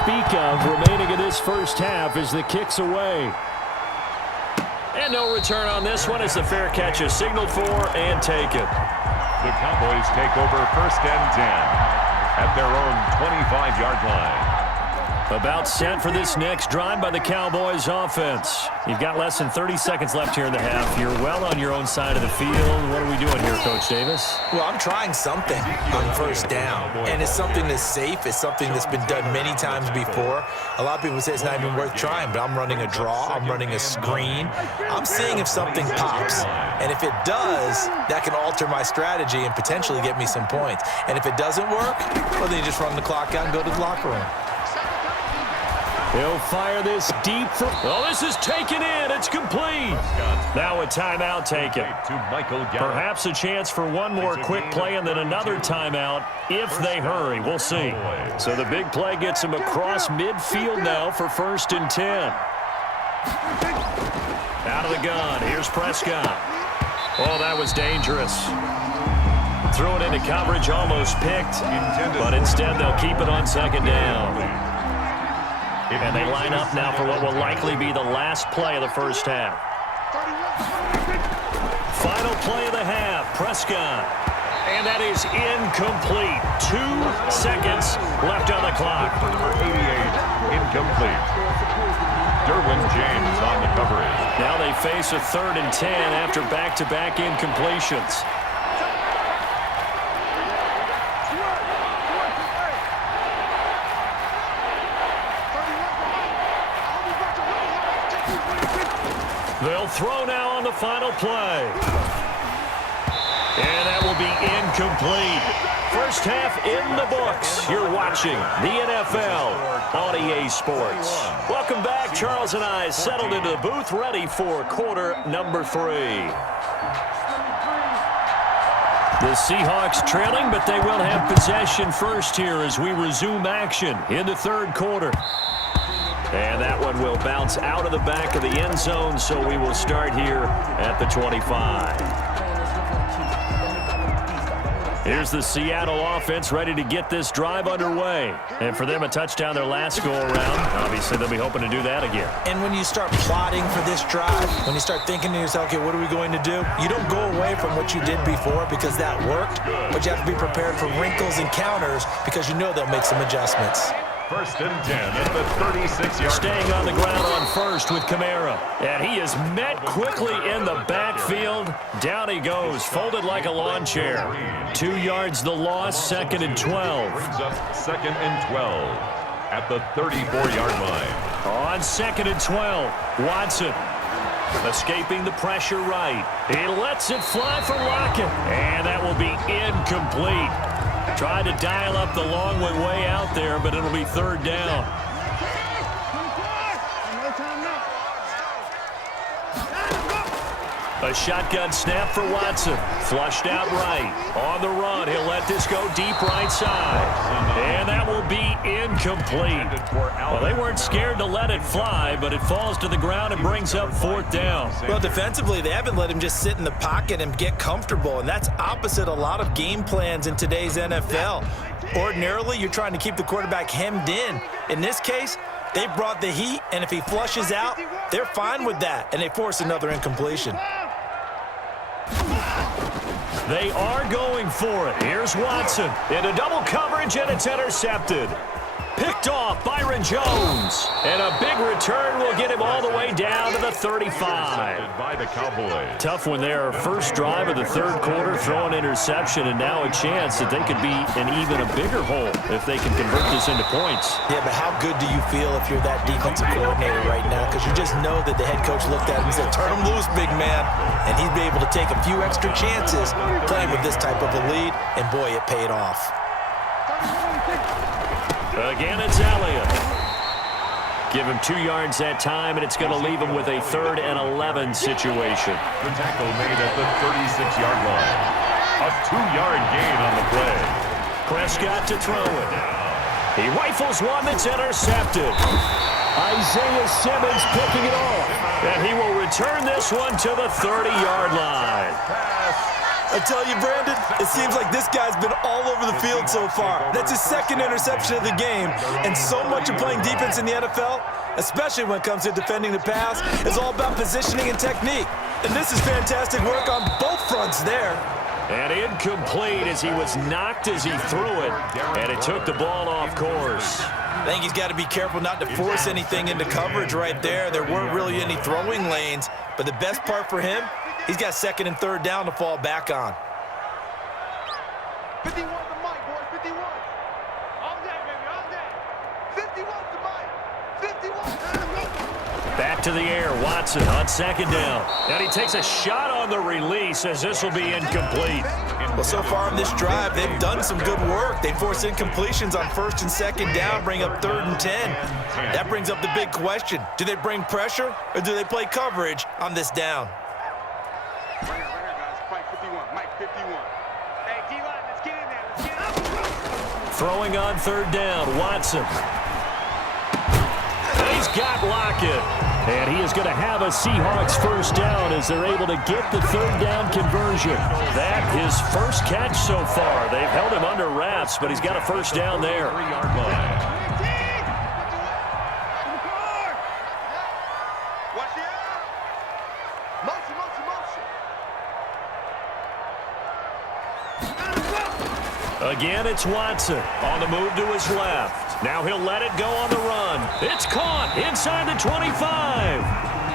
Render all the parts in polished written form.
speak of remaining in this first half as the kick's away. And no return on this one as the fair catch is signaled for and taken. The Cowboys take over 1st and 10 at their own 25-yard line. About set for this next drive by the Cowboys offense. You've got less than 30 seconds left here in the half. You're well on your own side of the field. What are we doing here, Coach Davis? Well, I'm trying something on 1st down, and it's something that's safe. It's something that's been done many times before. A lot of people say it's not even worth trying, but I'm running a draw. I'm running a screen. I'm seeing if something pops, and if it does, that can alter my strategy and potentially get me some points. And if it doesn't work, well, then you just run the clock out and go to the locker room. He'll fire this deep. Oh, this is taken in. It's complete. Now a timeout taken. Perhaps a chance for one more quick play and then another timeout if they hurry. We'll see. So the big play gets him across midfield now for 1st and 10. Out of the gun. Here's Prescott. Oh, that was dangerous. Threw it into coverage, almost picked. But instead they'll keep it on 2nd down. And they line up now for what will likely be the last play of the first half. Final play of the half, Prescott. And that is incomplete. 2 seconds left on the clock. Number 88, incomplete. Derwin James on the coverage. Now they face a 3rd and 10 after back-to-back incompletions. They'll throw now on the final play. And that will be incomplete. First half in the books. You're watching the NFL on EA Sports. Welcome back. Charles and I settled into the booth, ready for quarter number 3. The Seahawks trailing, but they will have possession first here as we resume action in the 3rd quarter. And that one will bounce out of the back of the end zone, so we will start here at the 25. Here's the Seattle offense ready to get this drive underway. And for them, a touchdown their last go-around. Obviously, they'll be hoping to do that again. And when you start plotting for this drive, when you start thinking to yourself, okay, what are we going to do? You don't go away from what you did before because that worked, but you have to be prepared for wrinkles and counters because you know they'll make some adjustments. 1st and 10 at the 36-yard. Staying on the ground on 1st with Kamara. And he is met quickly in the backfield. Down he goes, folded like a lawn chair. 2 yards the loss, 2nd and 12. Brings up 2nd and 12 at the 34-yard line. On 2nd and 12, Watson escaping the pressure right. He lets it fly for Lockett. And that will be incomplete. Tried to dial up the long one way out there, but it'll be 3rd down. A shotgun snap for Watson. Flushed out right. On the run, he'll let this go deep right side. And that will be incomplete. Well, they weren't scared to let it fly, but it falls to the ground and brings up 4th down. Well, defensively, they haven't let him just sit in the pocket and get comfortable, and that's opposite a lot of game plans in today's NFL. Ordinarily, you're trying to keep the quarterback hemmed in. In this case, they brought the heat, and if he flushes out, they're fine with that, and they force another incompletion. They are going for it. Here's Watson into double coverage, and it's intercepted. Picked off Byron Jones. And a big return will get him all the way down to the 35. By the Cowboys. Tough one there. First drive of the 3rd quarter, throwing interception, and now a chance that they could be in even a bigger hole if they can convert this into points. Yeah, but how good do you feel if you're that defensive coordinator right now? Because you just know that the head coach looked at him and said, turn him loose, big man. And he'd be able to take a few extra chances playing with this type of a lead, and boy, it paid off. Again, it's Elliott. Give him 2 yards that time, and it's going to leave him with a 3rd and 11 situation. The tackle made at the 36-yard line. A 2-yard gain on the play. Prescott to throw it. He rifles one that's intercepted. Isaiah Simmons picking it off. And he will return this one to the 30-yard line. I tell you, Brandon, it seems like this guy's been all over the field so far. That's his second interception of the game, and so much of playing defense in the NFL, especially when it comes to defending the pass, is all about positioning and technique. And this is fantastic work on both fronts there. And incomplete as he was knocked as he threw it, and it took the ball off course. I think he's got to be careful not to force anything into coverage right there. There weren't really any throwing lanes, but the best part for him, he's got second and third down to fall back on. 51 to Mike, boys, 51. All day, baby, all day. 51 to Mike, 51. Back to the air, Watson on second down. And he takes a shot on the release as this will be incomplete. Well, so far in this drive, they've done some good work. They force incompletions on first and second down, bring up 3rd and 10. That brings up the big question. Do they bring pressure or do they play coverage on this down? Right here, guys. Mike 51, Mike 51. Hey, D-line, let's get in there. Let's get in. Throwing on 3rd down, Watson. He's got Lockett. And he is going to have a Seahawks first down as they're able to get the 3rd down conversion. That his first catch so far. They've held him under wraps, but he's got a first down there. 3-yard line. Watch the eye. Motion, motion, motion. Again, it's Watson on the move to his left. Now he'll let it go on the run. It's caught inside the 25.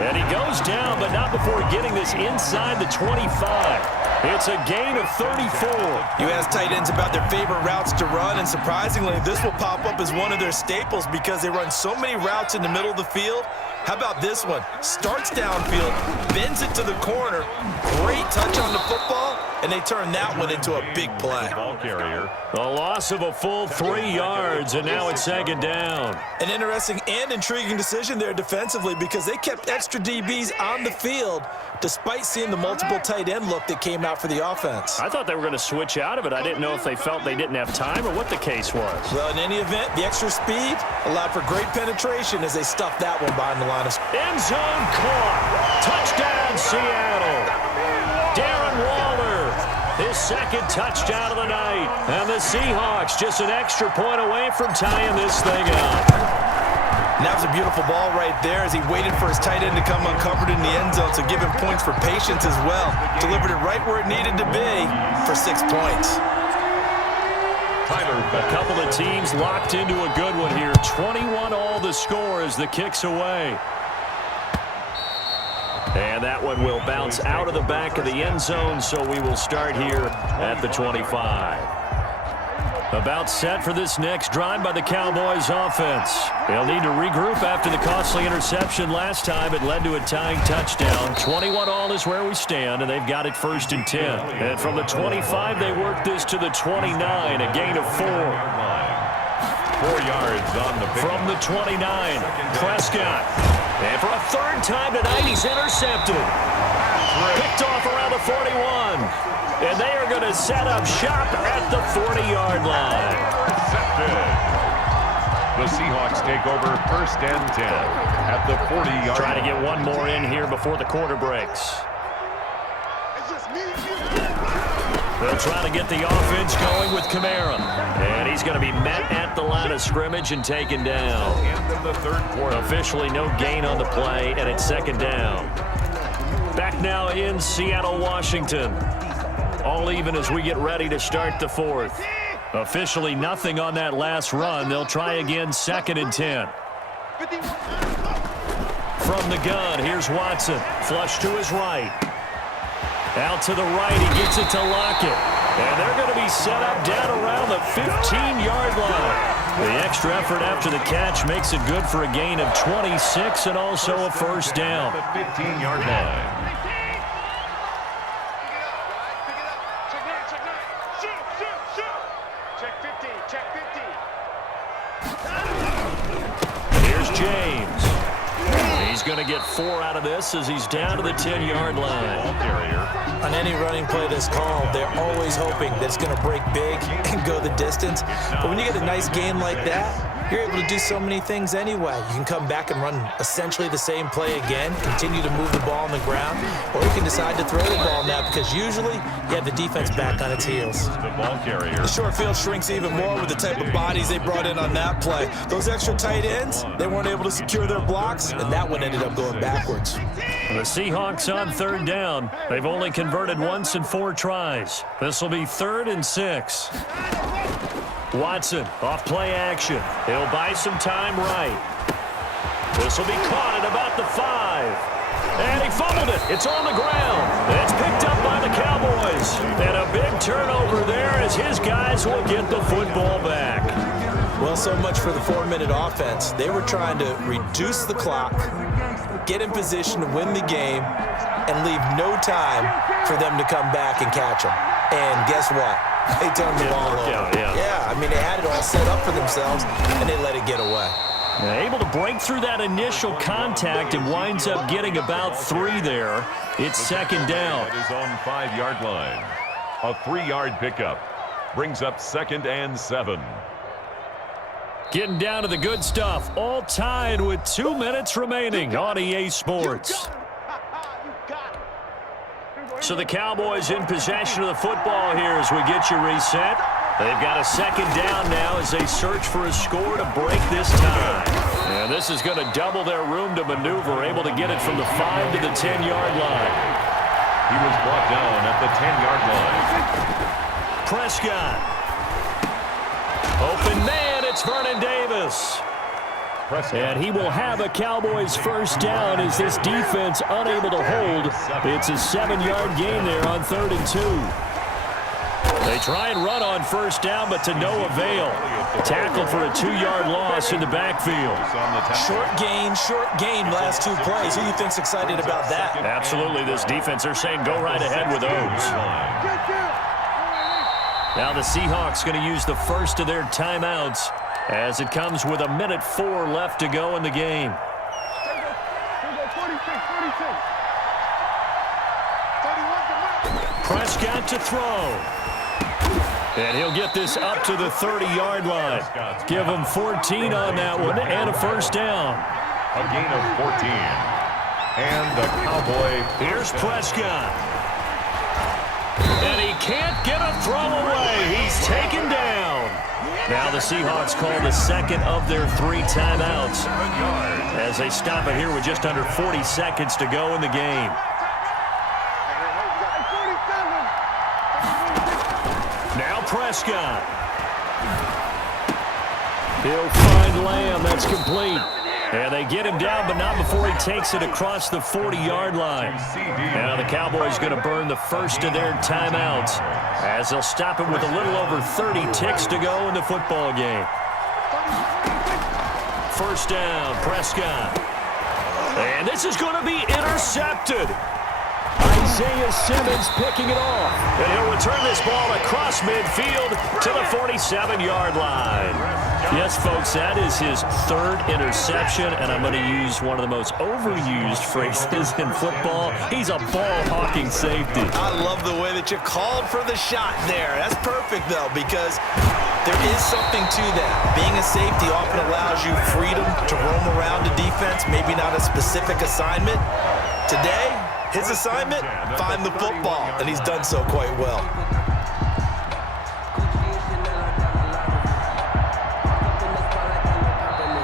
And he goes down, but not before getting this inside the 25. It's a gain of 34. You ask tight ends about their favorite routes to run, and surprisingly, this will pop up as one of their staples because they run so many routes in the middle of the field. How about this one? Starts downfield, bends it to the corner, great touch on the football, and they turn that one into a big play. Ball carrier. A loss of a full 3 yards, and now it's second down. An interesting and intriguing decision there defensively because they kept extra DBs on the field despite seeing the multiple tight end look that came out for the offense. I thought they were going to switch out of it. I didn't know if they felt they didn't have time or what the case was. Well, in any event, the extra speed allowed for great penetration as they stuffed that one behind the line of scrimmage. End zone caught. Touchdown, Seattle. Darren Waller, his second touchdown of the night. And the Seahawks just an extra point away from tying this thing up. And that was a beautiful ball right there as he waited for his tight end to come uncovered in the end zone, so give him points for patience as well. Delivered it right where it needed to be for 6 points. A couple of teams locked into a good one here. 21 all the score as the kick's away. And that one will bounce out of the back of the end zone, so we will start here at the 25. About set for this next drive by the Cowboys offense. They'll need to regroup after the costly interception last time. It led to a tying touchdown. 21 all is where we stand, and they've got it 1st and 10. And from the 25, they work this to the 29, a gain of 4. 4 yards on the pick. From the 29, Prescott. And for a 3rd time tonight, he's intercepted. Picked off around the 41. And they are going to set up shop at the 40-yard line. Intercepted. The Seahawks take over 1st and 10 at the 40-yard line. Trying to get one more in here before the quarter breaks. They'll try to get the offense going with Kamara. And he's going to be met at the line of scrimmage and taken down. End of the 3rd quarter. Officially no gain on the play, and it's 2nd down. Back now in Seattle, Washington. All even as we get ready to start the 4th. Officially nothing on that last run. They'll try again 2nd and 10. From the gun, here's Watson. Flush to his right. Out to the right, he gets it to Lockett. And they're going to be set up down around the 15-yard line. The extra effort after the catch makes it good for a gain of 26 and also a first down. The 15-yard line. James. He's going to get 4 out of this as he's down to the 10-yard line. On any running play that's called, they're always hoping that it's going to break big and go the distance. But when you get a nice gain like that, you're able to do so many things anyway. You can come back and run essentially the same play again, continue to move the ball on the ground, or you can decide to throw the ball now because usually you have the defense back on its heels. The ball carrier. The short field shrinks even more with the type of bodies they brought in on that play. Those extra tight ends, they weren't able to secure their blocks, and that one ended up going backwards. The Seahawks on third down. They've only converted once in 4 tries. This will be 3rd and 6. Watson, off play action. He'll buy some time right. This will be caught at about the 5. And he fumbled it. It's on the ground. It's picked up by the Cowboys. And a big turnover there as his guys will get the football back. Well, so much for the 4-minute offense. They were trying to reduce the clock, get in position to win the game, and leave no time for them to come back and catch them. And guess what? They turned the ball over. Yeah, I mean, they had it all set up for themselves, and they let it get away. Able to break through that initial contact and winds up getting about 3 there. It's 2nd down. At his own 5-yard line. A 3-yard pickup brings up 2nd and 7. Getting down to the good stuff. All tied with 2 minutes remaining on EA Sports. So the Cowboys in possession of the football here as we get you reset. They've got a 2nd down now as they search for a score to break this tie. And this is going to double their room to maneuver, able to get it from the 5 to the 10-yard line. He was brought down at the 10-yard line. Prescott. Open man, it's Vernon Davis. And he will have a Cowboys 1st down as this defense unable to hold. It's a 7-yard gain there on 3rd and 2. They try and run on 1st down, but to no avail. Tackled for a 2-yard loss in the backfield. Short gain last 2 plays. Who do you think's excited about that? Absolutely, this defense, they're saying go right ahead with those. Now the Seahawks going to use the first of their timeouts as it comes with 1:04 left to go in the game. Prescott to throw. And he'll get this up to the 30-yard line. Give him 14 on that one and a 1st down. A gain of 14. And the Cowboy. Here's Prescott. And he can't get a throw away. He's taken down. Now the Seahawks call the 2nd of their 3 timeouts as they stop it here with just under 40 seconds to go in the game. Now Prescott. He'll find Lamb. That's complete. And they get him down, but not before he takes it across the 40-yard line. Now the Cowboys going to burn the first of their timeouts as they'll stop it with a little over 30 ticks to go in the football game. 1st down, Prescott. And this is going to be intercepted. Isaiah Simmons picking it off. And he'll return this ball across midfield to the 47-yard line. Yes, folks, that is his 3rd interception, and I'm going to use one of the most overused phrases in football. He's a ball-hawking safety. I love the way that you called for the shot there. That's perfect, though, because there is something to that. Being a safety often allows you freedom to roam around the defense, maybe not a specific assignment. Today, his assignment, find the football, and he's done so quite well.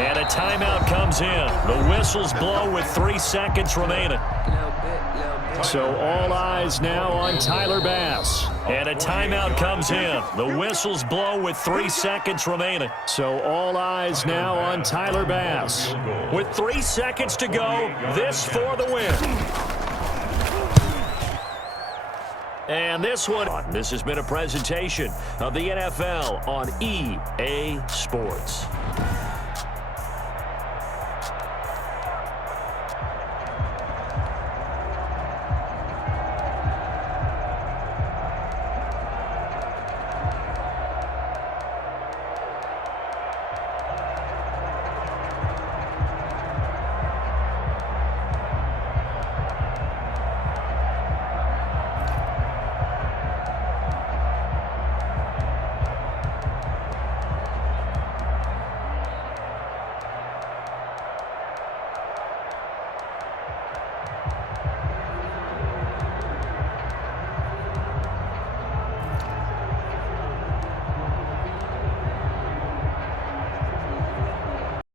And a timeout comes in. The whistles blow with 3 seconds remaining. So all eyes now on Tyler Bass. And a timeout comes in. The whistles blow with 3 seconds remaining. So all eyes now on Tyler Bass. With 3 seconds to go, this for the win. And this has been a presentation of the NFL on EA Sports.